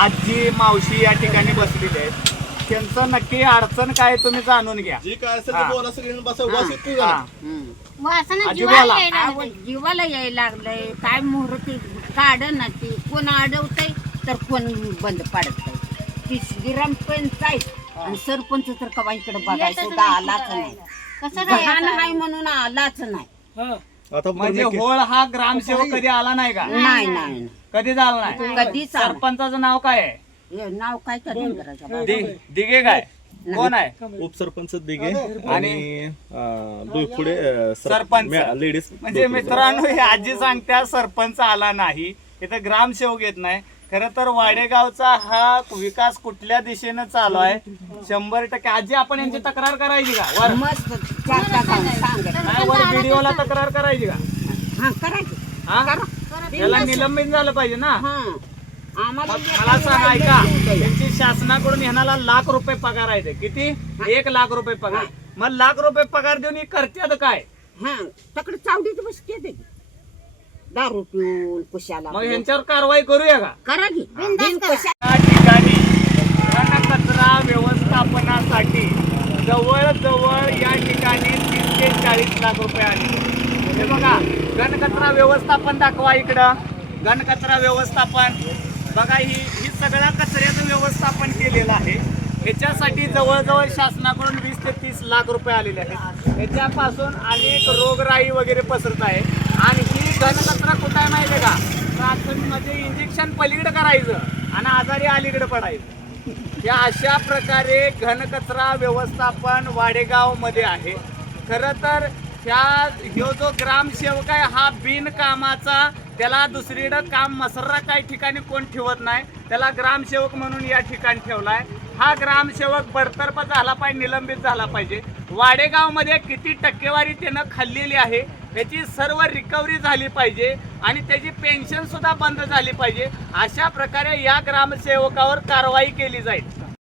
आजी मावशी या ठिकाणी बसलेले आहेत. त्यांचं नक्की अडचण काय तुम्ही जाणून घ्या. जी काय असेल ते बोला सगळ्यांनी बसा वास येतोय हा. का? वासना आजी जीवाला बोला. यायला लागलंय. जीवाला यायला लागलंय. काय मुहूर्त काढ ना ती कोण अडवतय तर कोण बंद पाडतय. ती ग्रामपंचायत आणि सरपंच तर कवा इकडे बघायला सुद्धा आलाच नाही. कसं लहान आहे म्हणून आलाच नाही. आता म्हणजे होळ हा ग्रामसेवक कधी आला नाही का? नाही नाही कधी झाला नाही. कधीच आला. सरपंचाचं नाव काय आहे? हे नाव काय कधी करायचं दिघे काय कोण आहे? उपसरपंच दिघे आणि आणि पुढे सरपंच. लेडीज म्हणजे मित्रांनो हे आजी सांगत्या सरपंच आला नाही, इथं ग्रामसेवक येत नाही. खरं तर वाडेगावचा हा विकास कुठल्या दिशेनं चालू आहे 100%. आजी आपण यांची तक्रार करायची का वर? मस्त चारटा जाऊन सांगत नाही, वर व्हिडिओला तक्रार करायची का? हा करायचं. हा त्याला निलंबित झालं पाहिजे ना. हा आम्हाला मला सांग ऐका, त्यांची शासनाकडून ह्याला ₹1,00,000 पगार आहे. किती? ₹1,00,000 पगार. मग ₹1,00,000 पगार देऊन ही करते काय? हा तकडे चावडीत बसते ते दारू पिऊन कुशाला मग ह्यांच्यावर कारवाई करूया का? करा की बिन कशा या ठिकाणी घनकचरा व्यवस्थापनासाठी जवळजवळ या ठिकाणी 30 ते 40 लाख रुपये आले. हे बघा, घनकचरा व्यवस्थापन दाखवा इकडं. घनकचरा व्यवस्थापन बघा, ही सगळ्या कचऱ्याचं व्यवस्थापन केलेलं आहे. ह्याच्यासाठी जवळजवळ शासनाकडून 20 ते 30 लाख रुपये आलेले आहेत. ह्याच्यापासून अनेक रोगराई वगैरे पसरत आहे. आणि ही घनकचरा कुठं आहे माहिती आहे का? प्राथमिकमध्ये इंजेक्शन पलीकडे करायचं आणि आजारी अलीकडे पडायचं. या अशा प्रकारे घनकचरा व्यवस्थापन वाडेगावमध्ये आहे. खरं तर ह्यो जो ग्रामसेवक आहे हा बिनकामाचा, त्याला दुसरीकडं काम मसर्रा काही ठिकाणी कोण ठेवत नाही, त्याला ग्रामसेवक म्हणून या ठिकाणी ठेवलाय. हा ग्रामसेवक बडतर्फ झाला पाहिजे, निलंबित झाला पाहिजे. वाडेगावमध्ये किती टक्केवारी त्यानं खाल्लेली आहे याची सर्व रिकव्हरी झाली पाहिजे आणि त्याची पेन्शन सुद्धा बंद झाली पाहिजे. अशा प्रकारे या ग्रामसेवकावर कारवाई केली जाईल.